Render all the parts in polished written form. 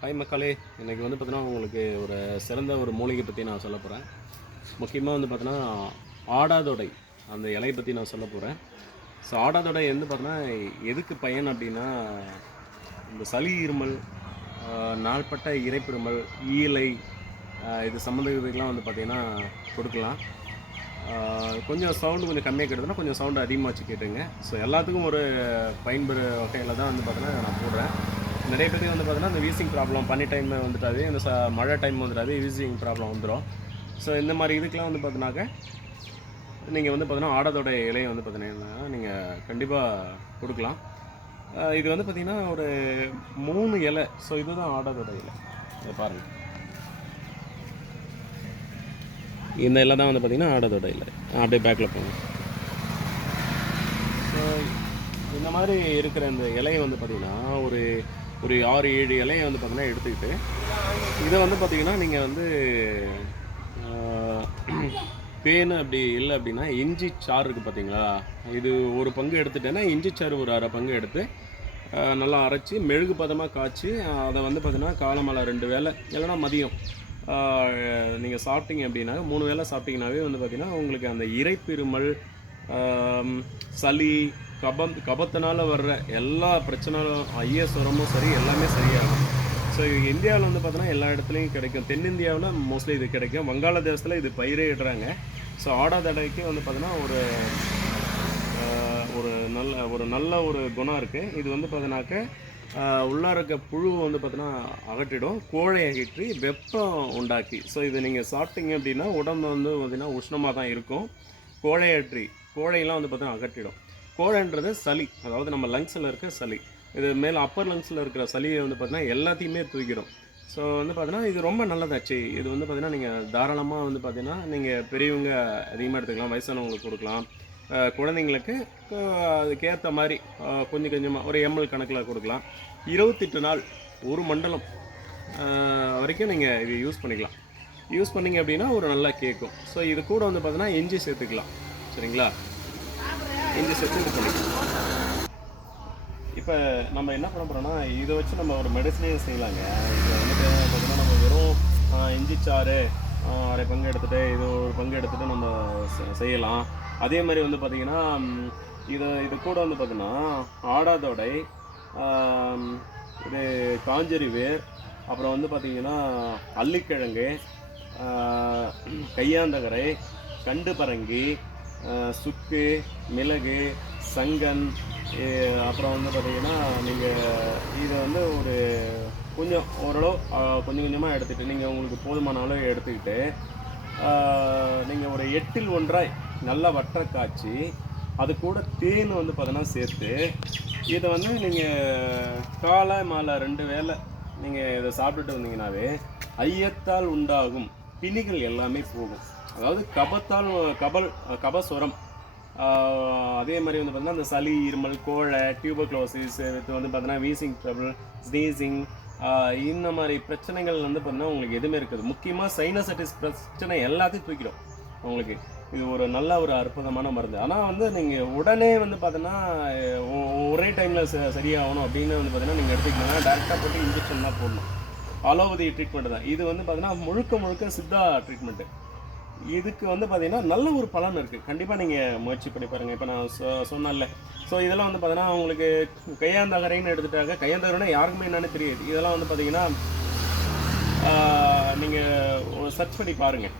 Hi மக்களே, இன்றைக்கி வந்து பார்த்தீங்கன்னா உங்களுக்கு ஒரு சிறந்த ஒரு மூலிகை பற்றி நான் சொல்ல போகிறேன். முக்கியமாக வந்து பார்த்தீங்கன்னா ஆடாதொடை அந்த இலையை பற்றி நான் சொல்ல போகிறேன். ஸோ ஆடாதொடை வந்து பார்த்தீங்கன்னா எதுக்கு பயன் அப்படின்னா, இந்த சளி இருமல், நாள்பட்ட இரைப்பிருமல், ஈலை, இது சம்மந்தத்துக்கெலாம் வந்து பார்த்திங்கன்னா கொடுக்கலாம். கொஞ்சம் சவுண்டு கொஞ்சம் கம்மியாக கேட்டதுன்னா கொஞ்சம் சவுண்டு அதிகமாக வச்சு கேட்டுங்க. ஸோ எல்லாத்துக்கும் ஒரு பயன்பெற வகையில் தான் வந்து பார்த்தீங்கன்னா நான் போடுறேன். நிறைய பேருக்கு வந்து பார்த்தீங்கன்னா இந்த வீசிங் ப்ராப்ளம் பனி டைம் வந்துட்டாது, இந்த மழை டைம் வந்துட்டாது, வீசிங் ப்ராப்ளம் வந்துடும். ஸோ இந்த மாதிரி இதுக்கெலாம் வந்து பார்த்தீங்கன்னாக்க நீங்கள் வந்து பார்த்தீங்கன்னா ஆடாதோட இலையை வந்து பார்த்தீங்கன்னா நீங்கள் கண்டிப்பாக கொடுக்கலாம். இது வந்து பார்த்திங்கன்னா ஒரு 3 இலை. ஸோ இதுதான் ஆடாதோட இலை. இதை பாருங்கள், இந்த இலை தான் வந்து பார்த்திங்கன்னா ஆடாதோட இலை. அப்படியே பேக்கில் போங்க. ஸோ இந்த மாதிரி இருக்கிற இந்த இலையை வந்து பார்த்திங்கன்னா ஒரு 6-7 இலையை வந்து பார்த்திங்கன்னா எடுத்துக்கிட்டு இதை வந்து பார்த்திங்கன்னா நீங்கள் வந்து பேனு அப்படி இல்லை அப்படின்னா இஞ்சி சாறு இருக்குது பார்த்தீங்களா, இது ஒரு பங்கு எடுத்துட்டேன்னா இஞ்சி சாறு ஒரு 1/2 பங்கு எடுத்து நல்லா அரைச்சி மெழுகு பதமாக காய்ச்சி அதை வந்து பார்த்திங்கன்னா காலமாலை 2 வேளை இல்லைனா மதியம் நீங்கள் சாப்பிட்டீங்க அப்படின்னா 3 வேளை சாப்பிட்டீங்கன்னாவே வந்து பார்த்திங்கன்னா உங்களுக்கு அந்த இரைப்பிருமல், சளி, கபத்தினால வர்ற எல்லா பிரச்சனையும், ஐஎஸ்வரமும் சரி, எல்லாமே சரியாகும். ஸோ இந்தியாவில் வந்து பார்த்தோன்னா எல்லா இடத்துலையும் கிடைக்கும். தென்னிந்தியாவில் மோஸ்ட்லி இது கிடைக்கும். வங்காளதேசத்தில் இது பயிரிடுறாங்க. ஸோ ஆடாதொடைக்கு வந்து பார்த்தோன்னா ஒரு நல்ல ஒரு குணம் இருக்குது. இது வந்து பார்த்தோன்னாக்க உள்ளே இருக்க புழு வந்து பார்த்தோன்னா அகற்றிடும், கோழை அகற்றி வெப்பம் உண்டாக்கி. ஸோ இது நீங்கள் சாப்பிட்டீங்க அப்படின்னா உடம்பு வந்து பார்த்திங்கன்னா உஷ்ணமாக தான் இருக்கும். கோழையெல்லாம் வந்து பார்த்தோன்னா அகற்றிடும். கோழைன்றது சளி, அதாவது நம்ம லங்ஸில் இருக்க சளி. இது மேலே அப்பர் லங்ஸில் இருக்கிற சளியை வந்து பார்த்தீங்கன்னா எல்லாத்தையுமே தூக்கிடும். ஸோ வந்து பார்த்தீங்கன்னா இது ரொம்ப நல்லதாச்சு. இது வந்து பார்த்தீங்கன்னா நீங்கள் தாராளமாக வந்து பார்த்தீங்கன்னா நீங்கள் பெரியவங்க அதிகமாக எடுத்துக்கலாம், வயசானவங்களுக்கு கொடுக்கலாம், குழந்தைங்களுக்கு அதுக்கேற்ற மாதிரி கொஞ்சம் கொஞ்சமாக ஒரு எம்எல் கணக்கில் கொடுக்கலாம். 28 நாள் 1 மண்டலம் வரைக்கும் நீங்கள் இது யூஸ் பண்ணிக்கலாம். யூஸ் பண்ணிங்க அப்படின்னா ஒரு நல்லா கேட்கும். ஸோ இது கூட வந்து பார்த்தீங்கன்னா இஞ்சி சேர்த்துக்கலாம். சரிங்களா, இஞ்சி சேர்த்து இது பண்ணிக்கலாம். இப்போ நம்ம என்ன பண்ண போகிறோம்னா இதை வச்சு நம்ம ஒரு மெடிசனே செய்யலாங்க. இப்போ வந்துட்டு பார்த்தீங்கன்னா நம்ம வெறும் இஞ்சி சாறு 1/2 பங்கு எடுத்துகிட்டு இது 1 பங்கு எடுத்துகிட்டு நம்ம செய்யலாம். அதே மாதிரி வந்து பார்த்திங்கன்னா இது கூட வந்து பார்த்திங்கன்னா ஆடாதொடை, இது காஞ்சரி வேர், அப்புறம் வந்து பார்த்திங்கன்னா அல்லிக்கிழங்கு, கையாந்தகரை, கண்டு பரங்கி, சுக்கு, மிளகு, சங்கன், அப்புறம் வந்து பார்த்திங்கன்னா நீங்கள் இதை வந்து ஒரு கொஞ்சம் ஓரளவு கொஞ்சம் கொஞ்சமாக எடுத்துகிட்டு நீங்கள் உங்களுக்கு போதுமான அளவு எடுத்துக்கிட்டு நீங்கள் ஒரு 8ல் 1 நல்லா வற்ற காய்ச்சி அது கூட தேன் வந்து பார்த்தீங்கன்னா சேர்த்து இதை வந்து நீங்கள் காலை மாலை 2 வேளை நீங்கள் இதை சாப்பிட்டுட்டு வந்தீங்கன்னாவே ஐயத்தால் உண்டாகும் பிணிகள் எல்லாமே போகும். அதாவது கபசுரம், அதே மாதிரி வந்து பார்த்தீங்கன்னா இந்த சளி, இருமல், கோழை, டியூபர்குலோசிஸ், இது வந்து பார்த்தீங்கன்னா வீசிங் ட்ரபிள், ஸ்னீசிங், இந்த மாதிரி பிரச்சனைகள் வந்து பார்த்தீங்கன்னா உங்களுக்கு எதுவுமே இருக்குது. முக்கியமாக சைனசைட்டிஸ் பிரச்சனை எல்லாத்தையும் தூக்கிடும் உங்களுக்கு. இது ஒரு நல்ல ஒரு அற்புதமான மருந்து. ஆனால் வந்து நீங்கள் உடனே வந்து பார்த்தீங்கன்னா ஒரே டைமில் சரியாகணும் அப்படின்னு வந்து பார்த்தீங்கன்னா நீங்கள் எடுத்துக்கிட்டீங்கன்னா டேரெக்டாக போட்டு இன்ஜெக்ஷன் தான் போடணும். அலோபதி ட்ரீட்மெண்ட் தான் இது. வந்து பார்த்தீங்கன்னா முழுக்க சித்தா ட்ரீட்மெண்ட்டு. இதுக்கு வந்து பார்த்திங்கன்னா நல்ல ஒரு பலன் இருக்குது. கண்டிப்பாக நீங்கள் முயற்சி பண்ணி பாருங்கள். இப்போ நான் சொன்னேன்ல, ஸோ இதெல்லாம் வந்து பார்த்தீங்கன்னா உங்களுக்கு கையாந்தகரைன்னு எடுத்துட்டாங்க. கையாந்தகரைன்னா யாருக்குமே என்னென்னு தெரியாது. இதெல்லாம் வந்து பார்த்திங்கன்னா நீங்கள் சர்ச் பண்ணி பாருங்கள்.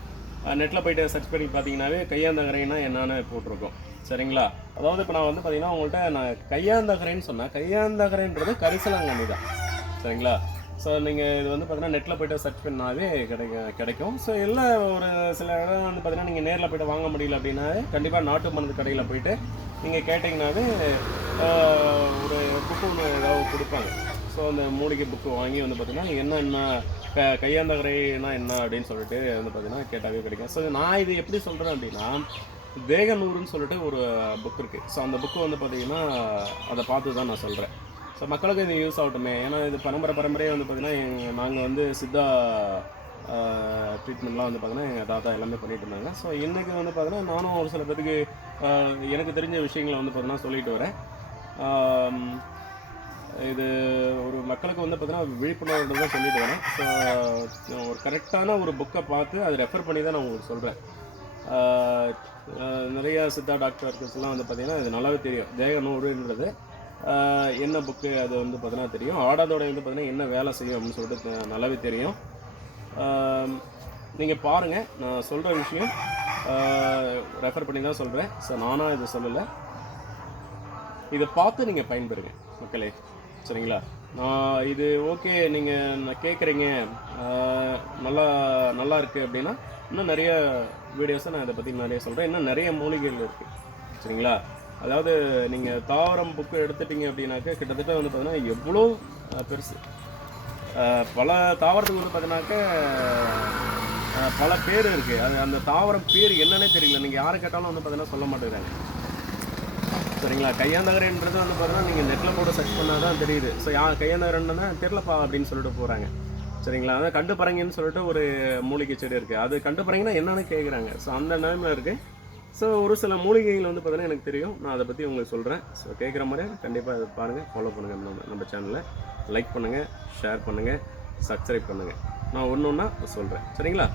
நெட்டில் போய்ட்டு சர்ச் பண்ணி பார்த்தீங்கன்னாவே கையாந்தகரைன்னா என்னென்னு போட்டிருக்கோம். சரிங்களா, அதாவது இப்போ நான் வந்து பார்த்திங்கன்னா உங்கள்கிட்ட நான் கையாந்தகரைன்னு சொன்னேன். கையாந்தகரைன்றது கரிசலாங்கண்ணி தான். சரிங்களா, ஸோ நீங்கள் இது வந்து பார்த்தீங்கன்னா நெட்டில் போய்ட்டு சர்ச் பண்ணாவே கிடைக்கும். ஸோ எல்லாம் ஒரு சில இடம் வந்து பார்த்தீங்கன்னா நீங்கள் நேரில் போய்ட்டு வாங்க முடியல அப்படின்னா கண்டிப்பாக நாட்டு மருந்து கடையில் போய்ட்டு நீங்கள் கேட்டிங்கனாவே ஒரு புக்கு ஒன்று ஏதாவது கொடுப்பாங்க. ஸோ அந்த மூலிகை புக்கு வாங்கி வந்து பார்த்திங்கன்னா என்ன கையாந்தகரைனா என்ன அப்படின்னு சொல்லிட்டு வந்து பார்த்திங்கன்னா கேட்டாவே கிடைக்கும். ஸோ நான் இது எப்படி சொல்கிறேன் அப்படின்னா, தேகநூறுன்னு சொல்லிட்டு ஒரு புக் இருக்குது. ஸோ அந்த புக்கு வந்து பார்த்திங்கன்னா அதை பார்த்து தான் நான் சொல்கிறேன். ஸோ மக்களுக்கு இது யூஸ் ஆகட்டுமே. ஏன்னா இது பரம்பரையாக வந்து பார்த்திங்கன்னா நாங்கள் வந்து சித்தா ட்ரீட்மெண்ட்லாம் வந்து பார்த்திங்கன்னா எங்கள் தாத்தா எல்லாமே பண்ணிகிட்டு இருந்தாங்க. ஸோ இன்றைக்கி வந்து பார்த்திங்கன்னா நானும் ஒரு சில பேருக்கு எனக்கு தெரிஞ்ச விஷயங்களை வந்து பார்த்திங்கன்னா சொல்லிட்டு வரேன். இது ஒரு மக்களுக்கு வந்து பார்த்தீங்கன்னா விழிப்புணர்வு தான் சொல்லிட்டு வரேன். ஸோ ஒரு கரெக்டான ஒரு புக்கை பார்த்து அதை ரெஃபர் பண்ணி தான் நான் உங்களுக்கு சொல்கிறேன். நிறைய சித்தா டாக்டர்ஸ்லாம் வந்து பார்த்திங்கன்னா இது நல்லாவே தெரியும். தேக நூறுன்றது என்ன புக்கு அது வந்து பார்த்தீங்கன்னா தெரியும். ஆடாதோட வந்து பார்த்திங்கன்னா என்ன வேலை செய்யும் அப்படின்னு சொல்லிட்டு நல்லாவே தெரியும். நீங்கள் பாருங்கள், நான் சொல்கிற விஷயம் ரெஃபர் பண்ணி தான் சொல்கிறேன். ஸோ நானாக இது சொல்லலை. இதை பார்த்து நீங்கள் பயன்பெறுங்க மக்களே, சரிங்களா? நான் இது ஓகே நீங்கள் கேட்குறீங்க, நல்லா இருக்குது அப்படின்னா இன்னும் நிறைய வீடியோஸை நான் இதை பற்றி நிறைய சொல்கிறேன். இன்னும் நிறைய மூலிகைகள் இருக்குது, சரிங்களா? அதாவது நீங்கள் தாவரம் புக்கு எடுத்துட்டிங்க அப்படின்னாக்க கிட்டத்தட்ட வந்து பார்த்தீங்கன்னா எவ்வளோ பெருசு. பல தாவரத்துக்கு வந்து பார்த்தீங்கன்னாக்க பல பேர் இருக்குது. அது அந்த தாவரம் பேர் என்னன்னே தெரியல. நீங்கள் யாரை கேட்டாலும் வந்து பார்த்தீங்கன்னா சொல்ல மாட்டேங்கிறாங்க, சரிங்களா? கையாந்தகரன்றது வந்து பார்த்தீங்கன்னா நீங்கள் நெட்டில் போட்டு சர்ச் பண்ணால் தான் தெரியுது. ஸோ கையாந்தகரன்னா தெரிலப்பா அப்படின்னு சொல்லிட்டு போகிறாங்க, சரிங்களா? அதான் கண்டு பறங்கின்னு சொல்லிட்டு ஒரு மூலிகை செடி இருக்குது. அது கண்டு பறங்கினா என்னென்னு கேட்குறாங்க. ஸோ அந்த நிலைமையில் இருக்குது. ஸோ ஒரு சில மூலிகைகள் வந்து பார்த்தீங்கன்னா எனக்கு தெரியும், நான் அதை பற்றி உங்களுக்கு சொல்கிறேன். ஸோ கேட்குற மாதிரி கண்டிப்பாக அதை பாருங்கள், ஃபாலோ பண்ணுங்கள். நம்ம சேனலில் லைக் பண்ணுங்கள், ஷேர் பண்ணுங்கள், சப்ஸ்கிரைப் பண்ணுங்கள். நான் ஒன்று ஒன்றா சொல்கிறேன், சரிங்களா?